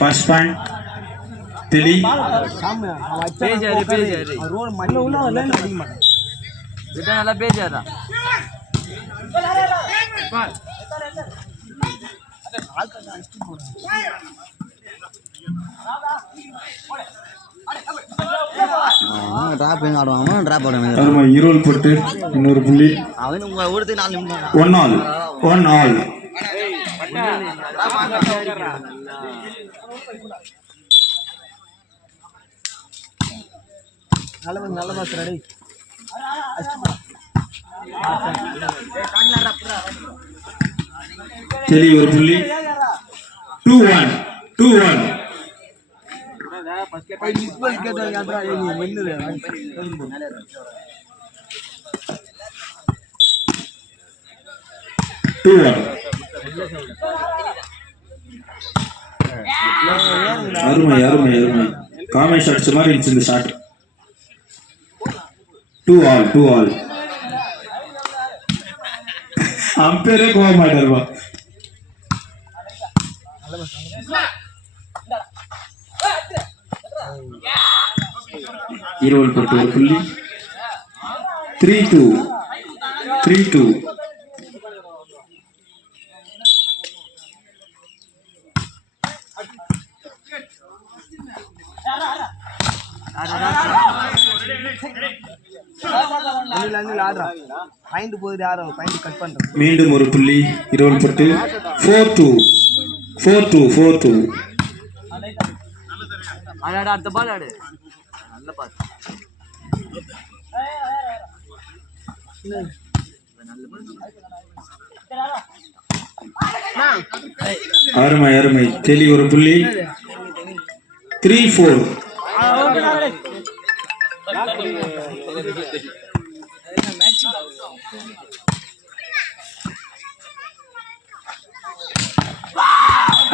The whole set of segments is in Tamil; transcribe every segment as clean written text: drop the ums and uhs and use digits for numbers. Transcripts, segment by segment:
First point. Teli. Irol puttu இன்னொரு புள்ளி. One all. நல்ல பாஸ் ரெடி. Teli ஒரு புள்ளி. 2-1. அருமை காமேஷ் அடிச்ச மாதிரி இருந்துச்சு இந்த ஷாட். 2-all. அம்பேரே போக மாட்டாருவா. இருவல் போட்டு ஒரு புள்ளி. 3-2. மீண்டும் ஒரு புள்ளி. இருவல் போட்டு 4-2. அடுத்த பால் ஆடு. நல்ல பாஸ். அருமை தெளி ஒரு புள்ளி. 3-4.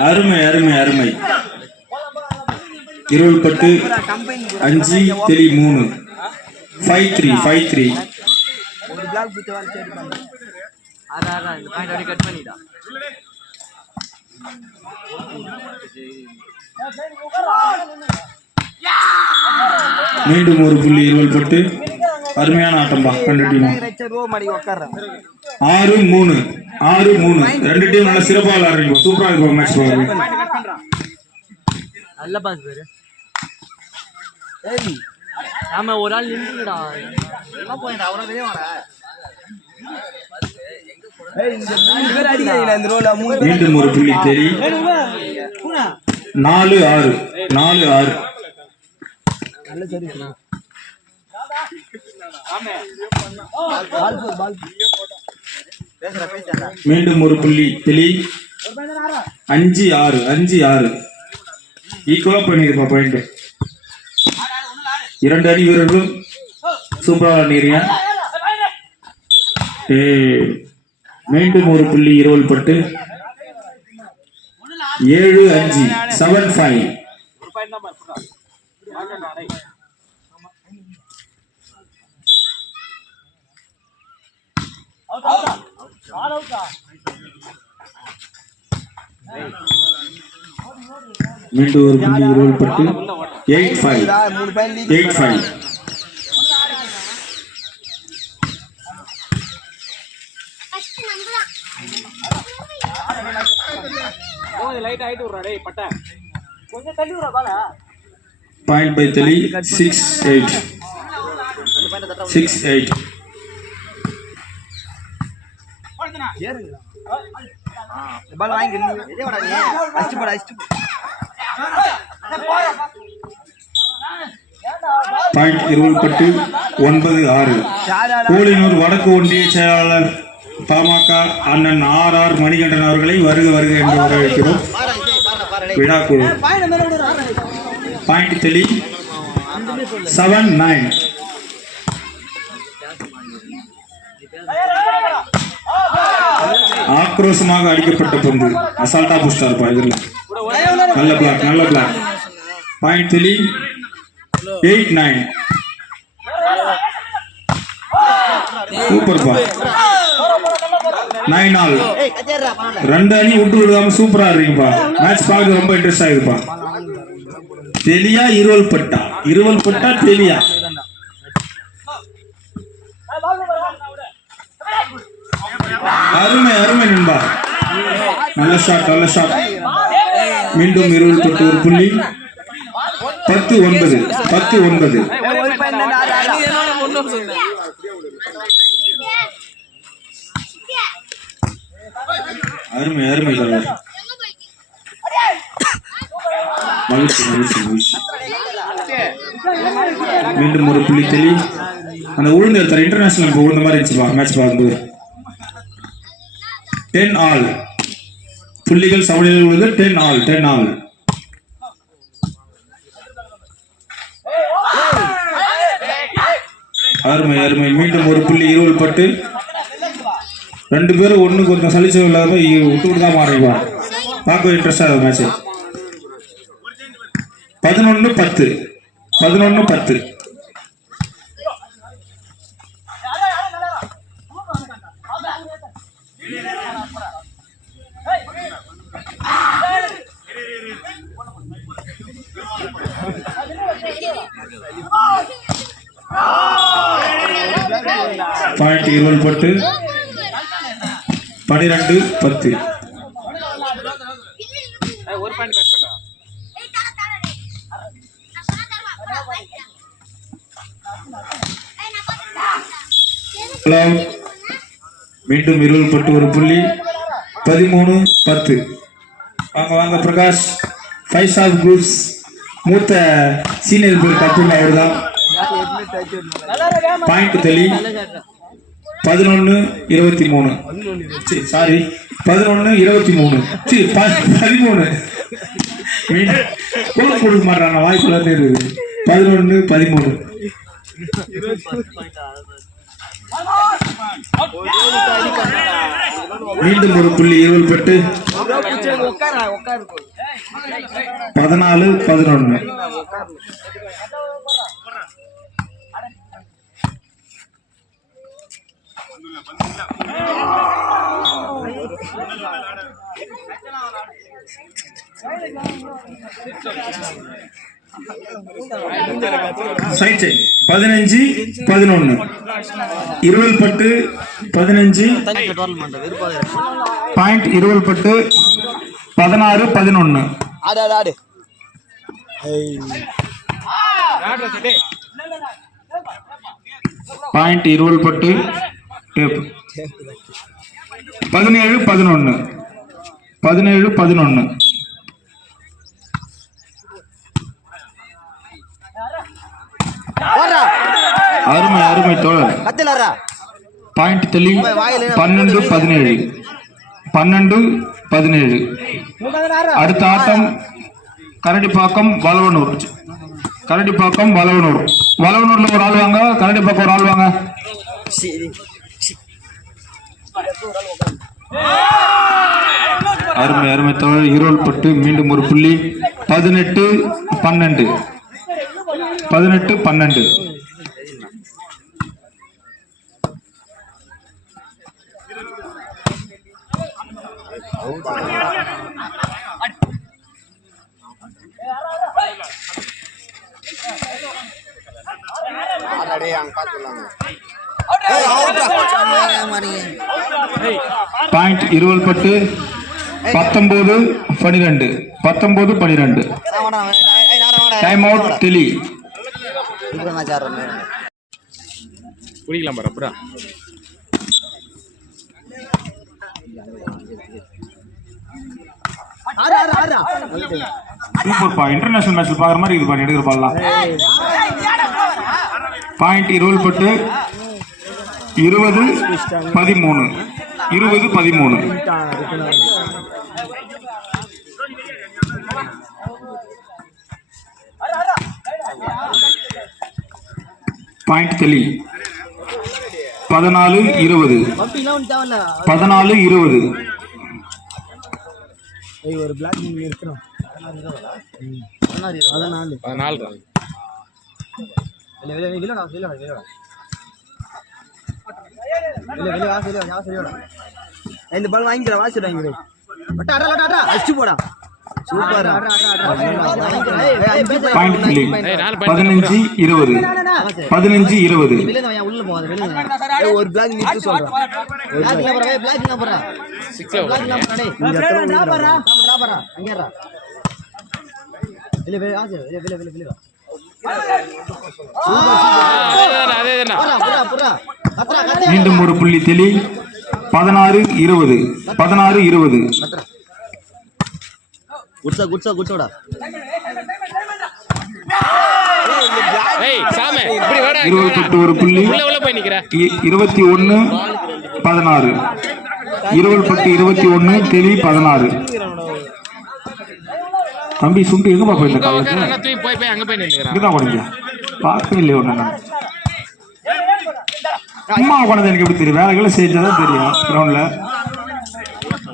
அருமை இருள் பட்டு 5 தெளி 3. 5-3. ஒரு பிளாக் பிட் வால் சேட் பண்ணு. ஆறா இந்த பாயிண்ட் அடி கட் பண்ணிடா. மீண்டும் ஒரு புள்ளி. இருள் பட்டு அருமையான ஆட்டம்பா ரெண்டு டீமும். 6-3. ரெண்டு டீம் நல்ல சிறப்பா விளையாடுறீங்க. சூப்பரா இருக்கு மேட்ச் பாருங்க. நல்ல பாஸ் பேரு. ஏய் நாம ஒரு ஆள் நின்னுடா. எல்லாம் போயிடா. அவரே வெளிய வாடா. ஏய் இந்த பேர் அடிக்கல இந்த ரோல மூணு. மீண்டும் ஒரு புள்ளி தெரி. 4-6. நல்ல சர்வீஸ். மீண்டும் ஒரு புள்ளி தெளி. 5-6. ஈக்குவலா பண்ணிருப்பா பாயிண்ட். 2 அணி வீரர்களும் சூப்பரா விளையாடுறீங்க. மீண்டும் ஒரு புள்ளி. இருவல் பட்டு 7-5. 7-5. மீண்டும் ஒரு புள்ளி. இருவல் பட்டு 8-5. பாயிண்ட் பை தெளி. 6-8. பால் வாங்கி இதே வாடா நீ அடிச்சு போடா. பாயிண்ட் இருவல் பட்டு 9-6. கோலினூர் வடக்கு ஒன்றிய செயலாளர் பாமக அண்ணன் RR மணிகண்டன் அவர்களை வருக என்று வரவேற்கிறோம். விழாக்குழு பாயிண்ட் தெளி 7-9. ஆக்ரோஷமாக அடிக்கப்பட்ட பந்து. அசால்ட்டா புஷ்டார் பாய்கள். நல்ல பிளாக். பாயிண்ட் தெளி 8-9. சூப்பர் பா. 9 all. ஏய் கச்சேரா பண்ணல ரெண்டு அணி விட்டு விடாம சூப்பரா இருக்கீங்கப்பா. மேட்ச் பார்க்க ரொம்ப இன்ட்ரெஸ்ட் ஆகுதுப்பா. தெளியா இருவல் பட்டா தெளியா. அருமை நண்பா. நல்ல ஷாட். மீண்டும் இருவல் பட்டு ஒரு புள்ளி. 10-9. ஒரு பையன் தான் அருமை தலைவர். மகிழ்ச்சி. மீண்டும் ஒரு புள்ளி தெளி. அந்த உளுந்து எடுத்தார் இன்டர்நேஷனல் உளுந்த மாதிரி இருந்துச்சுப்பா மேட்ச் பார்க்கும்போது. 10 all. புள்ளிகள் சமநிலையில் உள்ளது. 10 all. அருமை. மீண்டும் ஒரு புள்ளி இருவல் பட்டு. ரெண்டு பேரும் ஒண்ணு கொஞ்சம் சலிச்சம் இல்லாம விட்டு தான் மாறிடுவா. பார்க்க இன்ட்ரெஸ்டா இருக்கும் மேட்ச். 11-10. பாயிண்ட் இருவல் பட்டு 12-10. ஒரு பாயிண்ட் கட் பண்ணா ஹலோ. மீண்டும் இருவல் பட்டு ஒரு புள்ளி. 13-10. வாங்க பிரகாஷ். 5 ஸ்டார் குரூப்ஸ் மூத்த சீனியர் பேர் கப்புங்க அவர்தான். பாயிண்ட் தெளி. 11-23. சாரி 11-23. 13. கோல் கொடுக்க மாட்டாங்க வாய்ப்புல தெரியுது. 11-13. மீண்டும் ஒரு புள்ளி இருவல் பட்டு 14-11. சைட் 15-11. இருவல் பட்டு 15. பாயிண்ட் இருவல் பட்டு 16-11. ஆடு பாயிண்ட் இருவல் பட்டு 17-11. அருமை தோழர். பாயிண்ட் தெளி. 12-17. அடுத்த ஆட்டம் கரடிப்பாக்கம் வளவனூர். வளவனூர்ல ஒரு ஆள் வாங்க. கரடிப்பாக்கம் ஒரு ஆள் வாங்க. அருமை தோழர். இருவல் பட்டு மீண்டும் ஒரு புள்ளி. 18-12. பாயிண்ட் இருவல் பட்டு 19-12. டைம் அவுட் தெளி. குடிக்கலாம் பாரு. சூப்பர்ப்பா. இன்டர்நேஷனல் மேட்ச் பாக்குற மாதிரி இருக்குப்பா எடுக்கிற பால்லாம். பாயிண்ட் இருவல் பட்டு 20-13. பாயிண்ட் தெளி. 14-20. ஒரு பிளாக் இருக்கிறோம். 14. இந்த பால் வாங்கிக்கிற வாசிடு வாங்கிடு அடிச்சு போடா சூப்பர் பாயிண்ட் புள்ளி 15-20 15-20 உள்ள போகாத வெளிய ஒரு பிளாக் நிறுத்து சொல்றேன் பிளாக் என்ன போறா 6 பிளாக் என்ன போறா டேய் இங்க போறா அங்கேறா வெளிய ஆச்சு வெளிய மீண்டும் ஒரு புள்ளி தெளி 16-20 16-20 குட்சோடா இருபத்தி ஒரு புள்ளி 21-16 21 தெளி 16 தம்பி சுண்டு எங்க பாப்பா இந்த காலத்துல இங்கதான் போனீங்க பார்க்கவே இல்லையே ஒண்ணு அம்மா உட்காந்து எனக்கு எப்படி தெரியும் வேலைகளை செஞ்சாதான் தெரியும் கிரவுண்ட்ல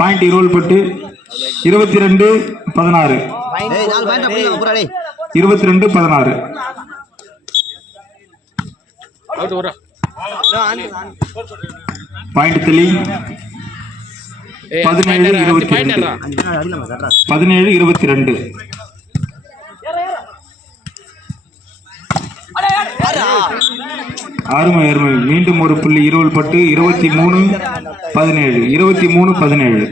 பாயிண்ட் 20 பட்டு 22-16 22-16 பாயிண்ட் தெளி 17-22 17-22 அருமை மீண்டும் ஒரு புள்ளி 20 பட்டு 23-17 23-17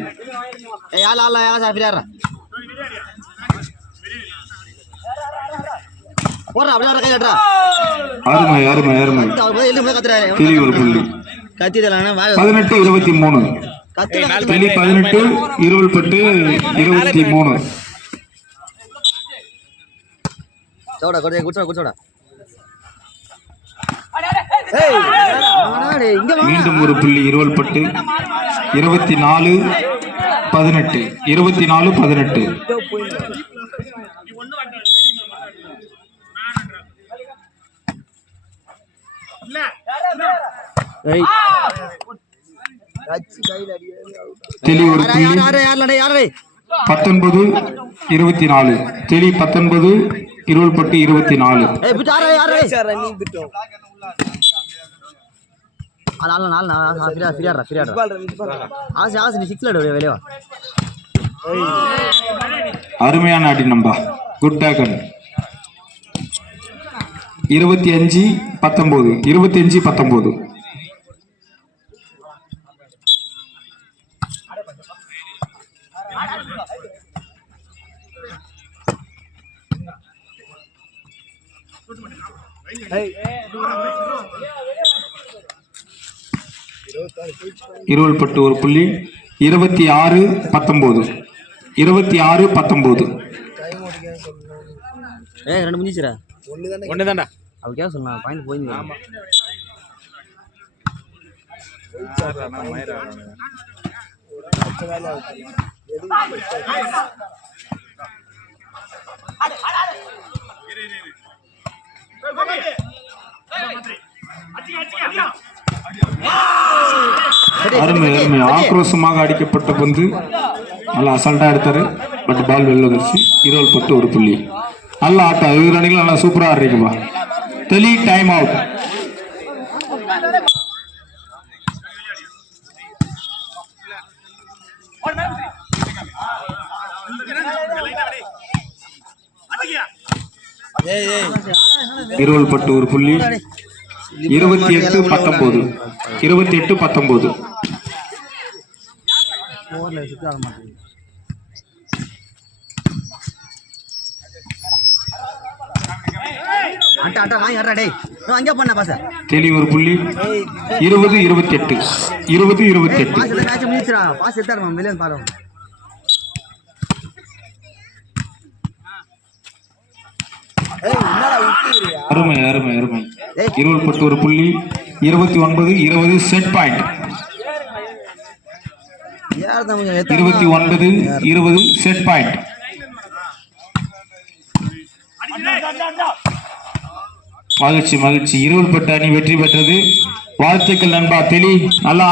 அருமை தெளி ஒரு புள்ளி 18-23 தெளி 18 20 பட்டு 23 மீண்டும் ஒரு புள்ளி 20 பட்டு 24-18 24-18 தெளி ஒரு புள்ளி 19-24 தெளி 19 20 பட்டு 24 அருமையான ஆடி நம்பா குட் டேக்கன் 25-19 20 பட்டு ஒரு புள்ளி 26-19 26-19 ரெண்டு முடிஞ்சிச்சுடா ஒண்ணுதான்டா அவ கேட்க சொன்னா பாயிண்ட் போயிங்க ஆமா அருமை ஆக்ரோஷமாக அடிக்கப்பட்ட பந்து நல்லா அசால்ட்டா எடுத்தாரு பட் பால் வெளில வந்துருச்சு 20 பட்டு ஒரு புள்ளி நல்ல ஆட்டம் 20 ரன்கள் நல்லா சூப்பரா ஆடுறீங்கப்பா தெளி டைம் அவுட் இருபது பட்டு ஒரு புள்ளி 28-19 28-19 தெளி ஒரு புள்ளி 20-28 20-28 அருமை 20 பட்டு ஒரு புள்ளி 29-20 செட் பாயிண்ட் 29-20 செட் பாயிண்ட் மகிழ்ச்சி 20 பட்டு அணி வெற்றி பெற்றது வாழ்த்துக்கள் நண்பா தெளி நல்லா